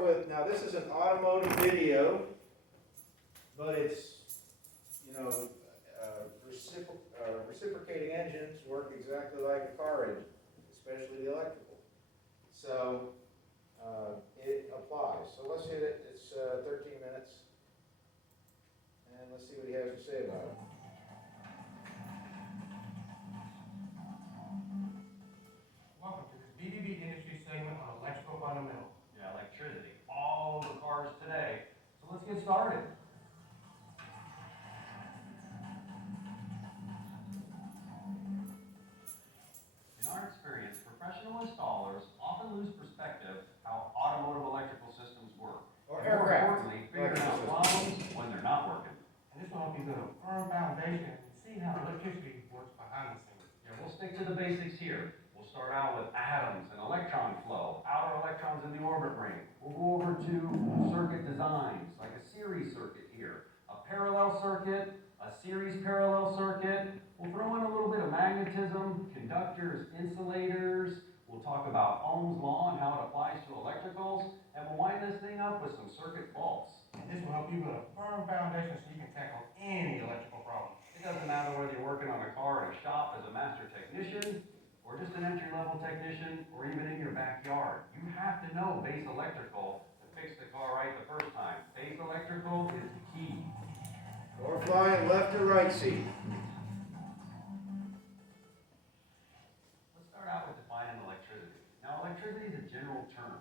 start with, now this is an automotive video, but it's, you know, reciprocating engines work exactly like a car engine, especially the electrical. So, it applies. So let's hit it. It's 13 minutes. And let's see what he has to say about it. Welcome to this BDB Industry segment on electrical fundamentals. Yeah, electricity, all over cars today. So let's get started. In our experience, professional installers often lose perspective how automotive electrical systems work. Or And more aircraft importantly, figuring out electrical problems when they're not working. And this will help you build a firm foundation and see how electricity works behind the scenes. Yeah, we'll stick to the basics here. We'll start out with atoms and electron flow, outer electrons in the orbit ring. We'll go over to circuit designs, like a series circuit here, a parallel circuit, a series parallel circuit. We'll throw in a little bit of magnetism, conductors, insulators. We'll talk about Ohm's law and how it applies to electricals. And we'll wind this thing up with some circuit faults. And this will help you build a firm foundation so you can tackle any electrical problem. It doesn't matter whether you're working on a car in a shop as a master technician, or just an entry-level technician, or even in your backyard. You have to know base electrical to fix the car right the first time. Base electrical is the key. Or flying left or right seat. Let's start out with defining electricity. Now, electricity is a general term,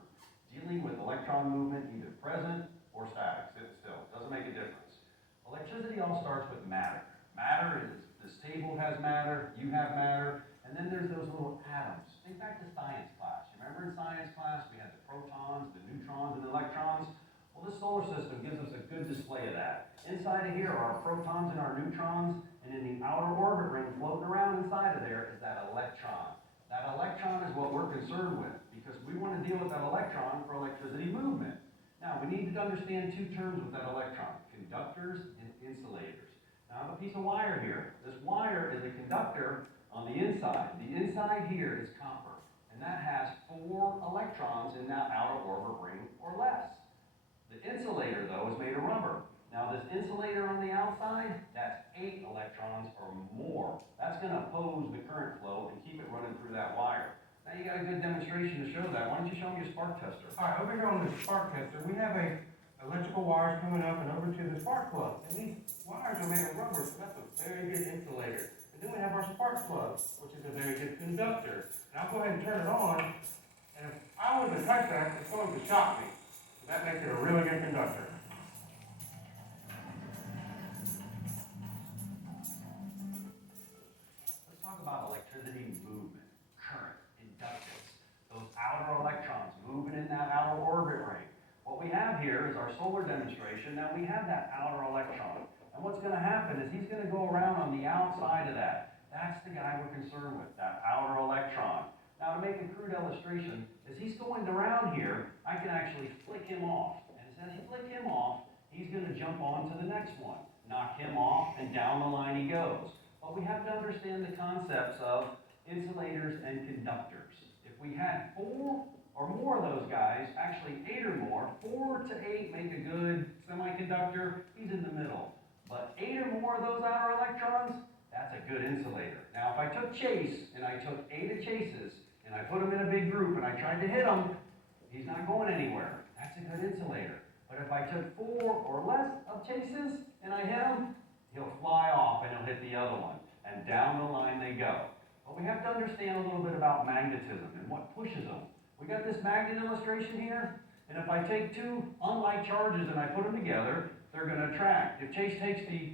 dealing with electron movement either present or static, sit still, doesn't make a difference. Electricity all starts with matter. Matter is, this table has matter, you have matter, and then there's those little atoms. Think back to science class. You remember in science class we had the protons, the neutrons, and the electrons? Well, this solar system gives us a good display of that. Inside of here are our protons and our neutrons, and in the outer orbit ring floating around inside of there is that electron. That electron is what we're concerned with, because we want to deal with that electron for electricity movement. Now, we need to understand two terms with that electron, conductors and insulators. Now, I have a piece of wire here. This wire is a conductor on the inside. The inside here is copper, and that has 4 electrons in that outer orbit ring or less. The insulator, though, is made of rubber. Now, this insulator on the outside, that's 8 electrons or more. That's going to oppose the current flow and keep it running through that wire. Now, you got a good demonstration to show that. Why don't you show me a spark tester? All right, over here on the spark tester, we have electrical wires coming up and over to the spark plug. And these wires are made of rubber, so that's a very good insulator. And then we have our spark plug, which is a very good conductor. And I'll go ahead and turn it on. And if I was to touch that, it's going to shock me. So that makes it a really good conductor. Let's talk about electricity movement, current, inductance. Those outer electrons moving in that outer orbit ring. What we have here is our solar demonstration. Now we have that outer electron. And what's going to happen is he's going to go around on the outside of that. That's the guy we're concerned with, that outer electron. Now to make a crude illustration, as he's going around here, I can actually flick him off. And as I flick him off, he's going to jump on to the next one. Knock him off, and down the line he goes. But we have to understand the concepts of insulators and conductors. If we had 4 or more of those guys, actually 8 or more, 4 to 8 make a good semiconductor, he's in the middle. But 8 or more of those outer electrons, that's a good insulator. Now, if I took Chase, and I took 8 of Chases, and I put them in a big group, and I tried to hit him, he's not going anywhere. That's a good insulator. But if I took 4 or less of Chases, and I hit him, he'll fly off, and he'll hit the other one. And down the line they go. But we have to understand a little bit about magnetism and what pushes them. We got this magnet illustration here, and if I take 2 unlike charges and I put them together, they're going to attract. If Chase takes the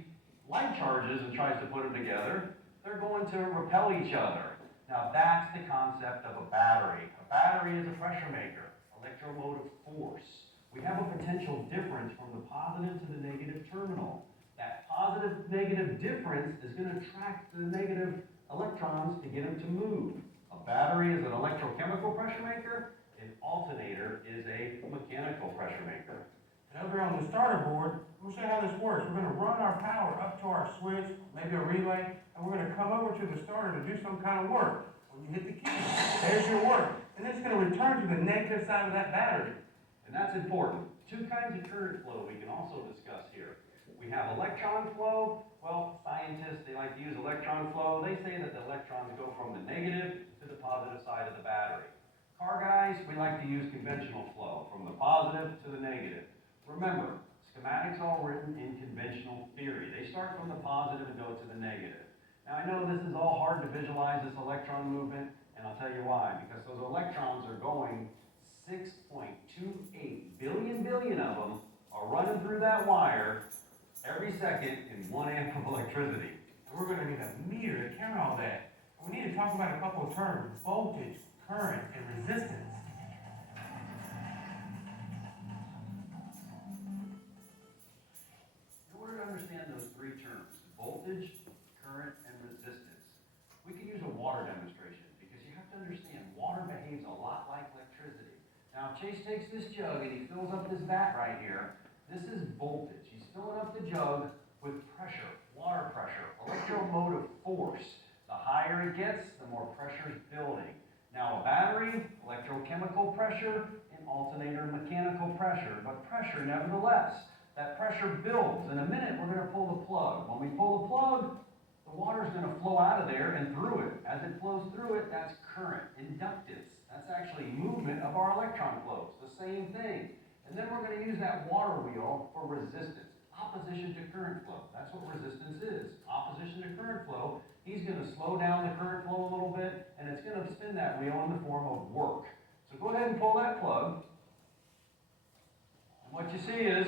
like charges and tries to put them together, they're going to repel each other. Now that's the concept of a battery. A battery is a pressure maker, electromotive force. We have a potential difference from the positive to the negative terminal. That positive-negative difference is going to attract the negative electrons to get them to move. A battery is an electrochemical pressure maker. An alternator is a mechanical pressure maker. And over on the starter board, we'll show you how this works. We're going to run our power up to our switch, maybe a relay, and we're going to come over to the starter to do some kind of work. When you hit the key, there's your work. And then it's going to return to the negative side of that battery. And that's important. Two kinds of current flow we can also discuss here. We have electron flow. Well, scientists, they like to use electron flow. They say that the electrons go from the negative to the positive side of the battery. Car guys, we like to use conventional flow, from the positive to the negative. Remember, schematics are written in conventional theory. They start from the positive and go to the negative. Now, I know this is all hard to visualize, this electron movement, and I'll tell you why. Because those electrons are going 6.28 billion of them are running through that wire every second in 1 amp of electricity. And we're going to need a meter to count all that. We need to talk about a couple of terms: voltage, current, and resistance. In order to understand those three terms, voltage, current, and resistance, we can use a water demonstration, because you have to understand water behaves a lot like electricity. Now, if Chase takes this jug and he fills up this vat right here, this is voltage. He's filling up the jug with pressure, water pressure, electromotive force. The higher it gets, the more pressure is building. Now, a battery, electrochemical pressure, an alternator, mechanical pressure, but pressure nevertheless. That pressure builds. In a minute, we're going to pull the plug. When we pull the plug, the water is going to flow out of there and through it. As it flows through it, that's current, inductance. That's actually movement of our electron flows, the same thing. And then we're going to use that water wheel for resistance, opposition to current flow. That's what resistance is, opposition to current flow. He's going to slow down the current flow a little bit, and it's going to spin that wheel in the form of work. So go ahead and pull that plug. And what you see is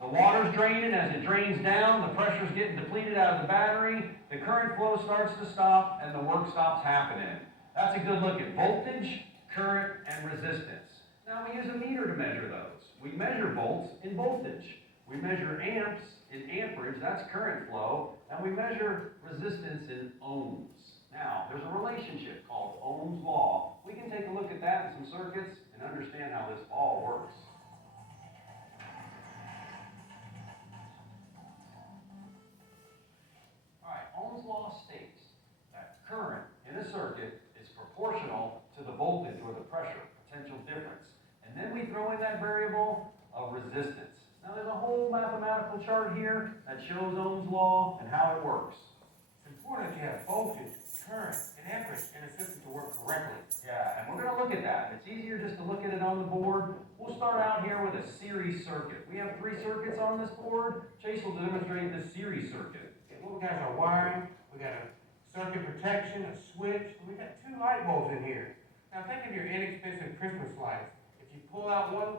the water's draining. As it drains down, the pressure's getting depleted out of the battery. The current flow starts to stop, and the work stops happening. That's a good look at voltage, current, and resistance. Now we use a meter to measure those. We measure volts in voltage. We measure amps in amperage, that's current flow, and we measure resistance in ohms. Now, there's a relationship called Ohm's law. We can take a look at that in some circuits and understand how this all works. All right, Ohm's law states that current in a circuit is proportional to the voltage or the pressure, potential difference. And then we throw in that variable of resistance. Now there's a whole mathematical chart here that shows Ohm's law and how it works. It's important that you have voltage, current, and amperage in a system to work correctly. Yeah, and we're going to look at that. It's easier just to look at it on the board. We'll start out here with a series circuit. We have 3 circuits on this board. Chase will demonstrate the series circuit. Okay, what we got is our wiring, we got a circuit protection, a switch, and we got 2 light bulbs in here. Now think of your inexpensive Christmas lights. If you pull out one,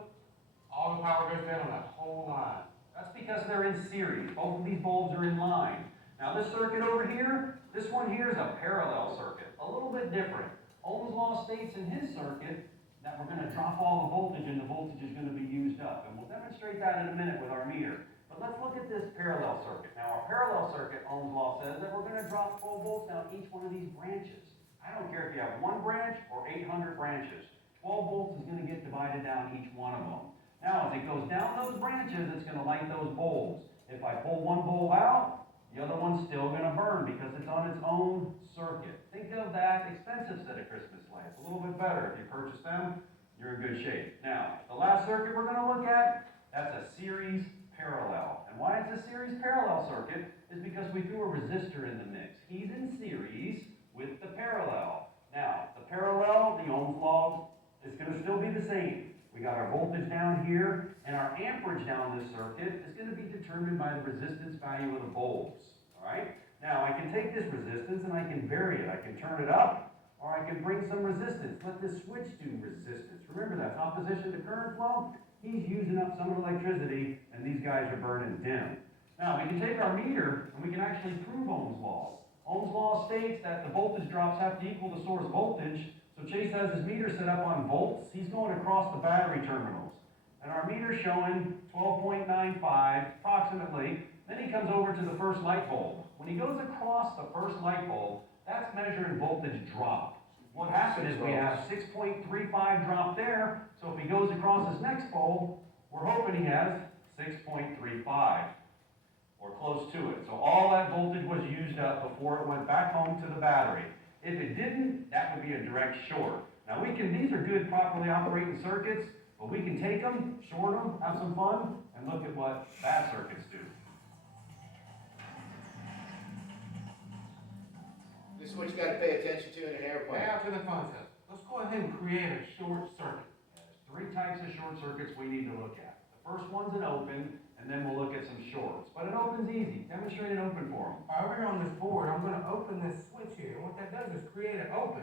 all the power goes down on that whole line. That's because they're in series. Both of these bulbs are in line. Now this circuit over here, this one here is a parallel circuit, a little bit different. Ohm's law states in his circuit that we're going to drop all the voltage and the voltage is going to be used up. And we'll demonstrate that in a minute with our meter. But let's look at this parallel circuit. Now our parallel circuit, Ohm's law says that we're going to drop 12 volts down each one of these branches. I don't care if you have 1 branch or 800 branches. 12 volts is going to get divided down each one of them. Now, as it goes down those branches, it's going to light those bulbs. If I pull one bulb out, the other one's still going to burn because it's on its own circuit. Think of that expensive set of Christmas lights. A little bit better. If you purchase them, you're in good shape. Now, the last circuit we're going to look at, that's a series parallel. And why it's a series parallel circuit is because we threw a resistor in the mix. He's in series with the parallel. Now, the parallel, the Ohm's law, is going to still be the same. We got our voltage down here, and our amperage down this circuit is going to be determined by the resistance value of the bulbs. All right? Now, I can take this resistance and I can vary it. I can turn it up, or I can bring some resistance. Let this switch do resistance. Remember, that's opposition to current flow. He's using up some of the electricity, and these guys are burning dim. Now, we can take our meter, and we can actually prove Ohm's law. Ohm's law states that the voltage drops have to equal the source voltage. So Chase has his meter set up on volts. He's going across the battery terminals. And our meter's showing 12.95 approximately. Then he comes over to the first light bulb. When he goes across the first light bulb, that's measuring voltage drop. What happened is we have 6.35 drop there. So if he goes across his next bulb, we're hoping he has 6.35 or close to it. So all that voltage was used up before it went back home to the battery. If it didn't, that would be a direct short. Now these are good properly operating circuits, But we can take them, short them, have some fun, and look at what bad circuits do. This is what you gotta pay attention to in an airplane. Now to the fun stuff. Let's go ahead and create a short circuit. There's 3 types of short circuits we need to look at. The first one's an open, and then we'll look at some shorts. But an open's easy. Demonstrate an open for them. Over here on this board, I'm gonna open this switch here. And what that does is create an open.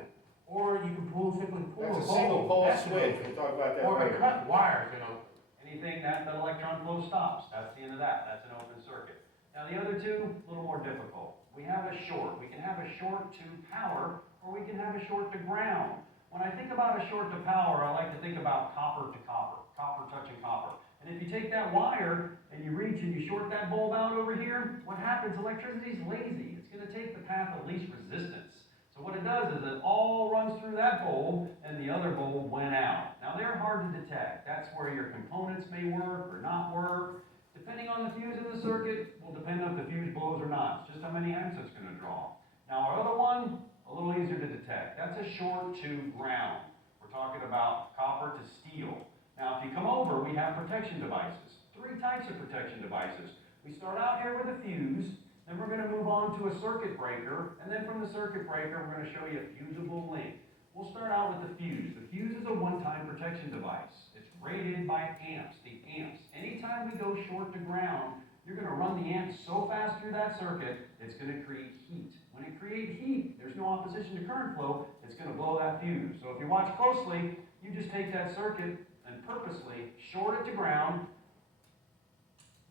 Or you can simply pull a That's a bulb. single pole That's an switch, open. we'll talk about that Or later. a cut wires in open. Anything that the electron flow stops, that's the end of that. That's an open circuit. Now the other two, a little more difficult. We have a short. We can have a short to power, or we can have a short to ground. When I think about a short to power, I like to think about copper to copper, copper touching copper. And if you take that wire and you reach and you short that bulb out over here, what happens? Electricity is lazy. It's going to take the path of least resistance. So what it does is it all runs through that bulb and the other bulb went out. Now they're hard to detect. That's where your components may work or not work. Depending on the fuse in the circuit will depend on if the fuse blows or not. It's just how many amps it's going to draw. Now our other one, a little easier to detect. That's a short to ground. We're talking about copper to steel. Now if you come over, we have protection devices. 3 types of protection devices. We start out here with a fuse, then we're going to move on to a circuit breaker, and then from the circuit breaker, we're going to show you a fusible link. We'll start out with the fuse. The fuse is a one-time protection device. It's rated by amps, the amps. Anytime we go short to ground, you're going to run the amps so fast through that circuit, it's going to create heat. When it creates heat, there's no opposition to current flow, it's going to blow that fuse. So if you watch closely, you just take that circuit and purposely short it to ground,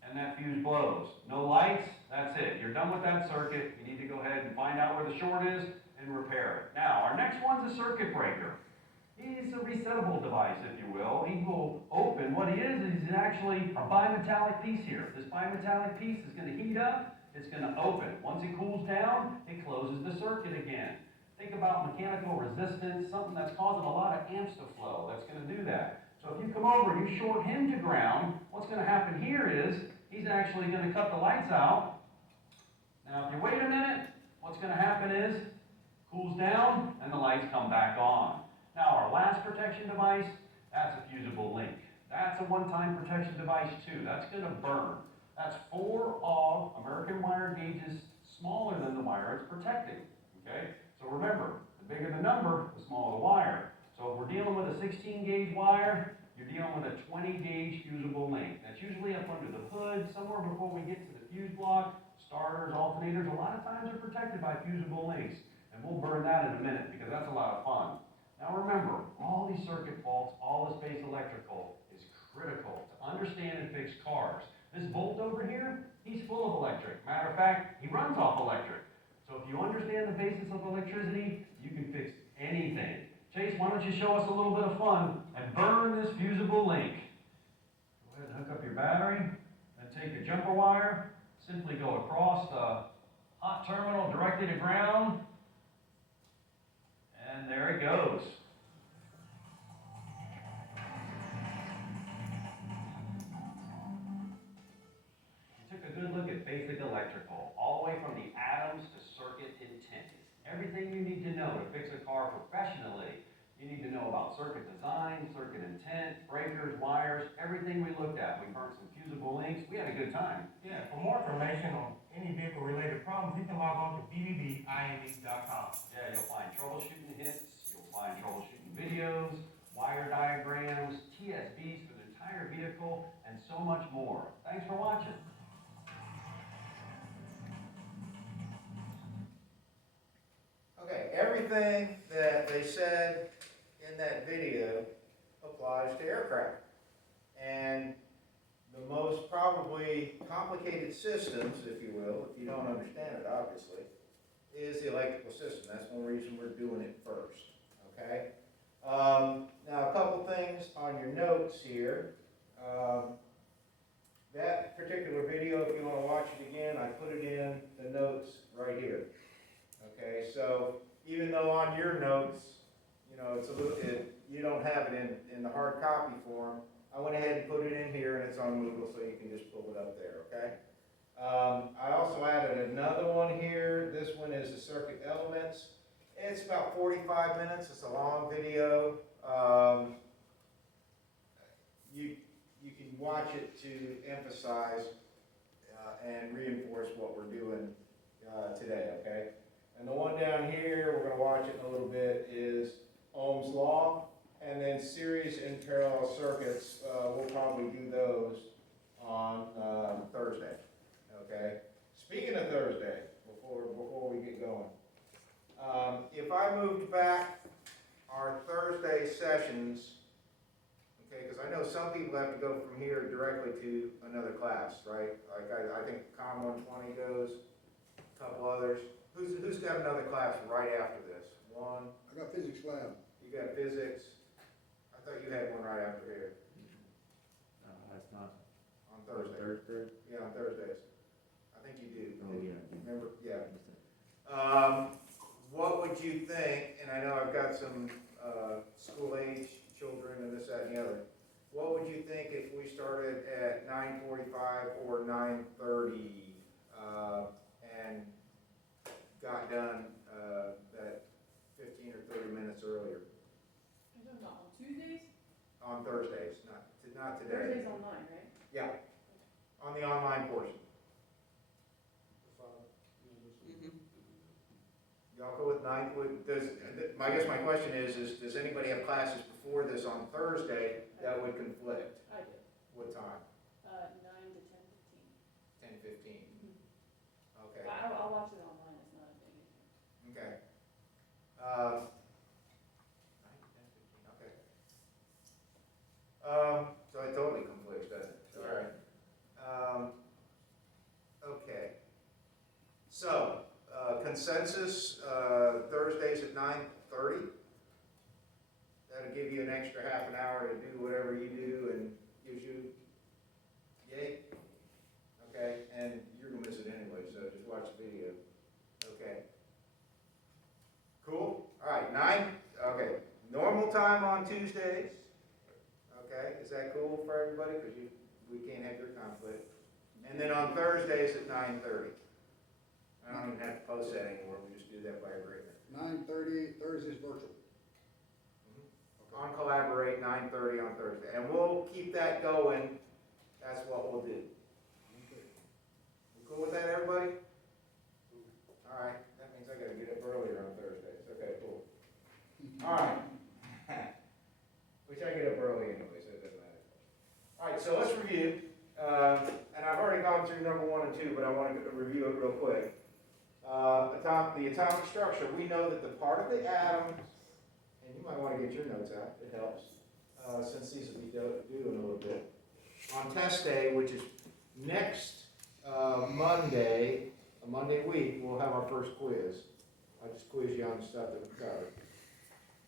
and that fuse blows. No lights, that's it. You're done with that circuit. You need to go ahead and find out where the short is and repair it. Now, our next one's a circuit breaker. He's a resettable device, if you will. He will open. What he is actually a bimetallic piece here. This bimetallic piece is going to heat up. It's going to open. Once it cools down, it closes the circuit again. Think about mechanical resistance, something that's causing a lot of amps to flow. That's going to do that. So if you come over and you short him to ground, what's going to happen here is he's actually going to cut the lights out. Now, if you wait a minute, what's going to happen is cools down and the lights come back on. Now, our last protection device, that's a fusible link. That's a one-time protection device too. That's going to burn. That's 4 AUG American wire gauges smaller than the wire it's protecting. Okay? So remember, the bigger the number, the smaller the wire. So if we're dealing with a 16 gauge wire, you're dealing with a 20 gauge fusible link. That's usually up under the hood, somewhere before we get to the fuse block. Starters, alternators, a lot of times are protected by fusible links. And we'll burn that in a minute because that's a lot of fun. Now remember, all these circuit faults, all this base electrical is critical to understand and fix cars. This bolt over here, he's full of electric. Matter of fact, he runs off electric. So if you understand the basis of electricity, you can fix anything. Chase, why don't you show us a little bit of fun and burn this fusible link. Go ahead and hook up your battery, then take a jumper wire, simply go across the hot terminal directly to ground, and there it goes. We took a good look at basic electrical, all the way from the atoms to circuit intent. Everything you need to know to fix a car professionally. You need to know about circuit design, circuit intent, breakers, wires, everything we looked at. We burned some fusible links. We had a good time. Yeah, for more information on any vehicle-related problems, you can log on to bbbinc.com. Yeah, you'll find troubleshooting hints, you'll find troubleshooting videos, wire diagrams, TSBs for the entire vehicle, and so much more. Thanks for watching. Okay, everything that they said in that video applies to aircraft. And the most probably complicated systems, if you will, if you don't understand it, obviously, is the electrical system. That's one reason we're doing it first, okay? Now, a couple things on your notes here. That particular video, if you want to watch it again, I put it in the notes right here. Okay, so even though on your notes, you know, it's a little, you don't have it in the hard copy form, I went ahead and put it in here and it's on Moodle, so you can just pull it up there, okay? I also added another one here. This one is the circuit elements. It's about 45 minutes. It's a long video. And then series and parallel circuits, we'll probably do those on Thursday, okay? Speaking of Thursday, before we get going, if I moved back our Thursday sessions, okay, because I know some people have to go from here directly to another class, right? Like I think Com 120 goes, a couple others. Who's got another class right after this? One, I got physics lab. you got physics. I thought you had one right after here No, that's not. on Thursday. Thursday? Yeah, on Thursdays. I think you do. Oh, yeah. Remember? Yeah. What would you think, and I know I've got some school age children and this, that, and the other. What would you think if we started at 9:45 or 9:30 and got done that 15 or 30 minutes earlier You're talking about on Tuesdays? on Thursdays, not today. Thursdays online, right? Yeah, on the online portion. Y'all go with nine, I guess my question is does anybody have classes before this on Thursday that would conflict? I do. What time? 9 to 10:15. 10:15? Okay, I'll watch it online, it's not a big issue. okay. 9 to 10:15, okay. So it totally conflicts, doesn't it? All right. Okay. So, consensus, Thursdays at 9:30. That'll give you an extra half an hour to do whatever you do and gives you, yay? Okay, and you're gonna miss it anyway, so just watch the video. Okay. Cool? All right, 9, okay. Normal time on Tuesdays. Okay, is that cool for everybody? Because we can't have your conflict. And then on Thursdays at 9:30. I don't even have to post that anymore, we just do that by agreement. 9:30, Thursday's virtual. On Collaborate, 9:30 on Thursday, and we'll keep that going, that's what we'll do. Okay. You cool with that, everybody? All right, that means I gotta get up earlier on Thursdays, okay, cool. All right. Which I get up early anyway, so it doesn't matter. All right, so let's review, and I've already gone through number 1 and 2, but I want to review it real quick. The atomic structure, we know that the part of the atom, and you might want to get your notes out, it helps, since these will be due in a little bit. On test day, which is next Monday, a Monday week, we'll have our first quiz. I'll just quiz you on the stuff that we covered.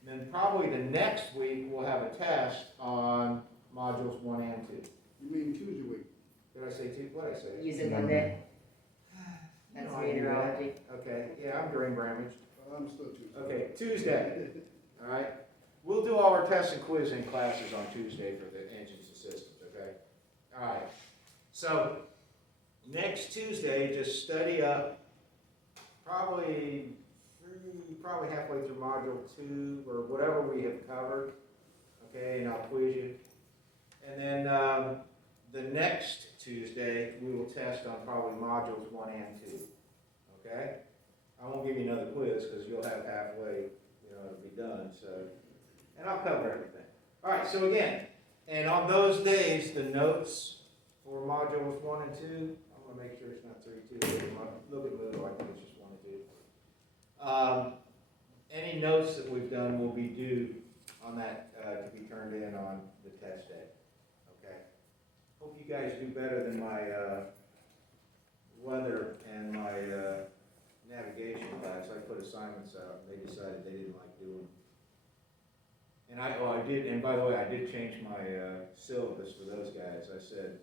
And then probably the next week, we'll have a test on modules 1 and 2. You mean Tuesday week? Did I say 2? What did I say? Use it Monday. That's No, I do that. meteorology. Okay, yeah, I'm Green Bramage. I'm still Tuesday. Okay, Tuesday, all right? We'll do all our tests and quizzing classes on Tuesday for the engines and systems, okay? All right, so next Tuesday, just study up, probably halfway through module 2 or whatever we have covered, okay, and I'll quiz you. And then the next Tuesday, we will test on probably modules 1 and 2, okay? I won't give you another quiz because you'll have halfway, to be done, so, and I'll cover everything. All right, so again, and on those days, the notes for modules 1 and 2, I'm gonna make sure it's not 3, 2, look at Moodle, I think it's just 1 and 2. Any notes that we've done will be due on that, to be turned in on the test day, okay? Hope you guys do better than my, weather and my, navigation class. I put assignments out, and they decided they didn't like doing them. And I did, and by the way, I did change my, syllabus for those guys. I said,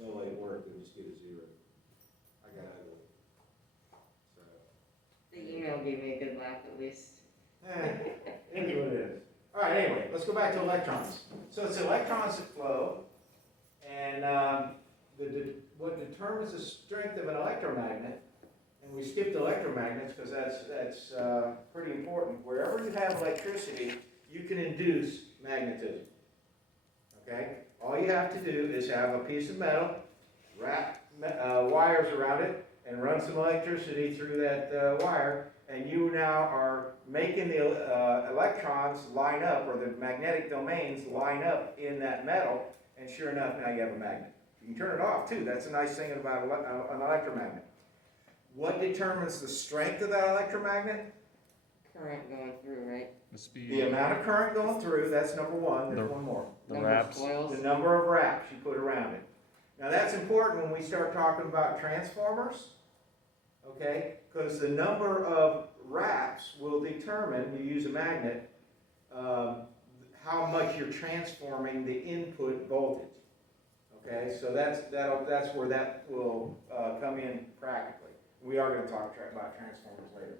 no late work, they'll just get a 0. I got ugly. So, The email gave me a good laugh at least. it is what it is. All right, anyway, let's go back to electrons. So it's electrons that flow, and what determines the strength of an electromagnet, and we skipped electromagnets because that's pretty important. Wherever you have electricity, you can induce magnetism. Okay? All you have to do is have a piece of metal, wrap wires around it, and run some electricity through that wire, and you now are making the electrons line up, or the magnetic domains line up in that metal, and sure enough, now you have a magnet. You can turn it off too. That's a nice thing about an electromagnet. What determines the strength of that electromagnet? Current going through, right? The speed. The amount of current going through, that's number one. There's one more. The Number of wraps. coils. The number of wraps you put around it. Now that's important when we start talking about transformers, okay? Because the number of wraps will determine, you use a magnet, how much you're transforming the input voltage. Okay, so that's where that will come in practically. We are going to talk about transformers later.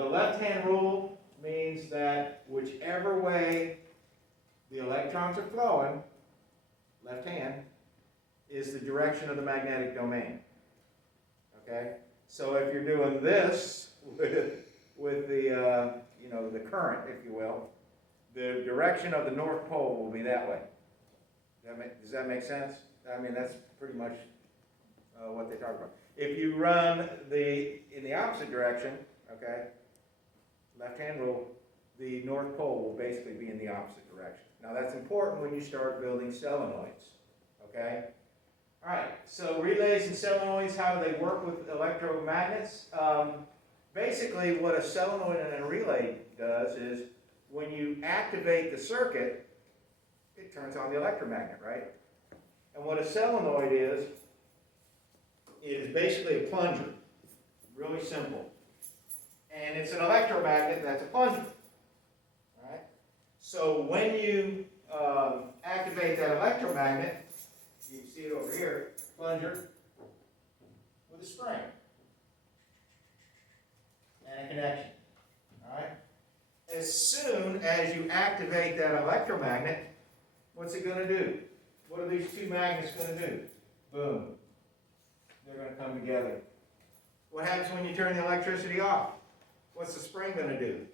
The left-hand rule means that whichever way the electrons are flowing, left hand, is the direction of the magnetic domain. Okay? So if you're doing this with the, the current, if you will, the direction of the North Pole will be that way. Does that make sense? I mean, that's pretty much what they talk about. If you run in the opposite direction, okay, left-hand rule, the North Pole will basically be in the opposite direction. Now that's important when you start building solenoids, okay? All right, so relays and solenoids, how do they work with electromagnets? Basically, what a solenoid and a relay does is when you activate the circuit, it turns on the electromagnet, right? And what a solenoid is basically a plunger. Really simple. And it's an electromagnet that's a plunger. All right? So when you activate that electromagnet, you can see it over here, plunger with a spring and a connection. All right? As soon as you activate that electromagnet, what's it going to do? What are these two magnets going to do? Boom. They're going to come together. What happens when you turn the electricity off? What's the spring going to do?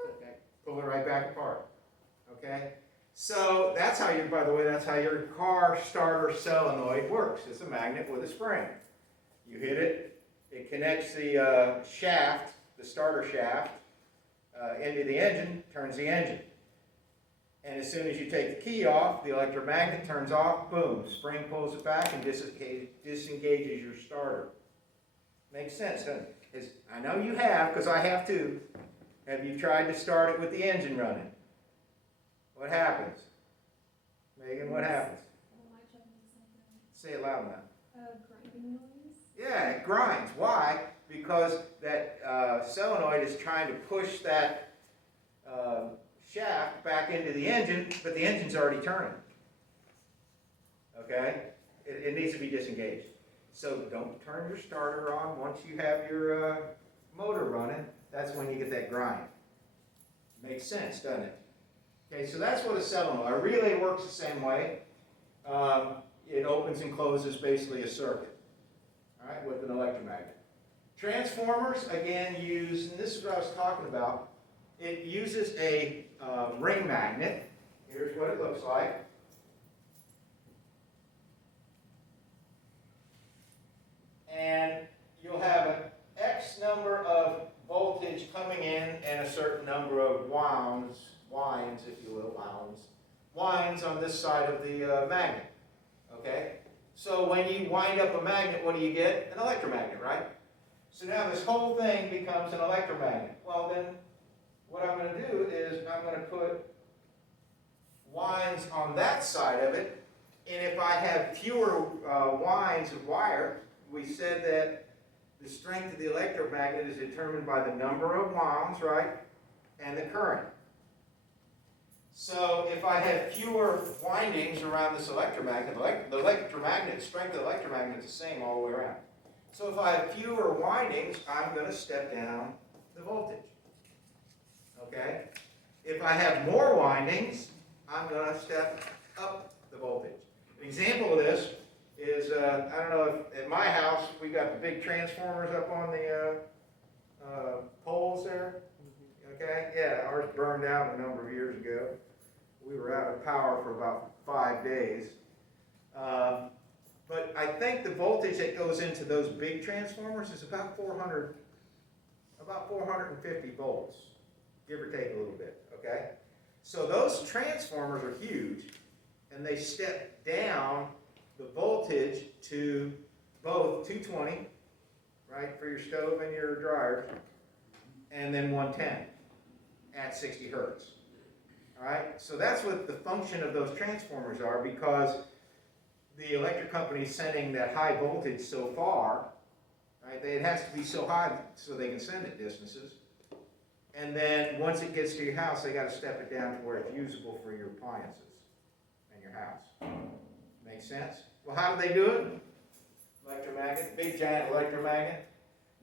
Okay. Pull it right back apart. Okay? So that's how by the way, that's how your car starter solenoid works. It's a magnet with a spring. You hit it, it connects the shaft, the starter shaft, into the engine, turns the engine. And as soon as you take the key off, the electromagnet turns off, boom, spring pulls it back and disengages your starter. Makes sense, doesn't it? I know you have, because I have too. Have you tried to start it with the engine running? What happens? Megan, what happens? Am I checking something? Say it loud enough. Grinding noise? Yeah, it grinds. Why? Because that solenoid is trying to push that shaft back into the engine, but the engine's already turning. Okay? It needs to be disengaged. So don't turn your starter on once you have your motor running. That's when you get that grind. Makes sense, doesn't it? Okay, so that's what a solenoid. A relay works the same way. It opens and closes basically a circuit, all right, with an electromagnet. Transformers, again, use, and this is what I was talking about, it uses a ring magnet. Here's what it looks like. And you'll have an X number of voltage coming in and a certain number of winds, if you will, winds on this side of the magnet. Okay? So when you wind up a magnet, what do you get? An electromagnet, right? So now this whole thing becomes an electromagnet. Well then, what I'm going to do is I'm going to put winds on that side of it, and if I have fewer winds of wire, we said that the strength of the electromagnet is determined by the number of wounds, right, and the current. So if I have fewer windings around this electromagnet, the electromagnet, strength of the electromagnet is the same all the way around. So if I have fewer windings, I'm going to step down the voltage. Okay? If I have more windings, I'm going to step up the voltage. An example of this is, I don't know if at my house, we got the big transformers up on the poles there. Okay? Yeah, ours burned out a number of years ago. We were out of power for about 5 days. But I think the voltage that goes into those big transformers is about 400 about 450 volts, give or take a little bit, okay? So those transformers are huge, and they step down the voltage to both 220, right, for your stove and your dryers, and then 110 at 60 hertz. All right, so that's what the function of those transformers are, because the electric company is sending that high voltage so far, right? It has to be so high so they can send it distances. And then once it gets to your house, they got to step it down to where it's usable for your appliances and your house. Make sense? Well, how do they do it? Electromagnet, big giant electromagnet,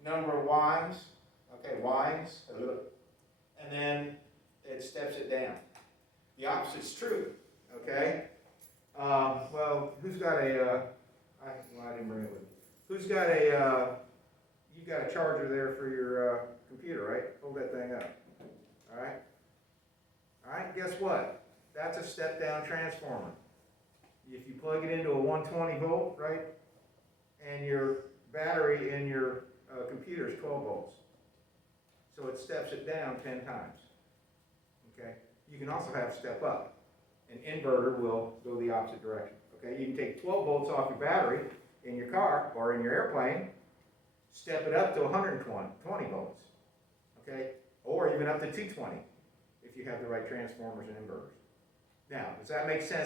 number of winds, okay, winds, and then it steps it down. The opposite's true, okay? Well, who's got a, I didn't bring it with me. Who's got a, you got a charger there for your computer, right? Hold that thing up, all right? All right, guess what? That's a step-down transformer. If you plug it into a 120 volt, right? And your battery in your computer is 12 volts. So it steps it down 10 times, okay? You can also have step up. An inverter will go the opposite direction, okay? You can take 12 volts off your battery in your car or in your airplane, step it up to 120 volts, okay? Or even up to 220 if you have the right transformers and inverters. Now, does that make sense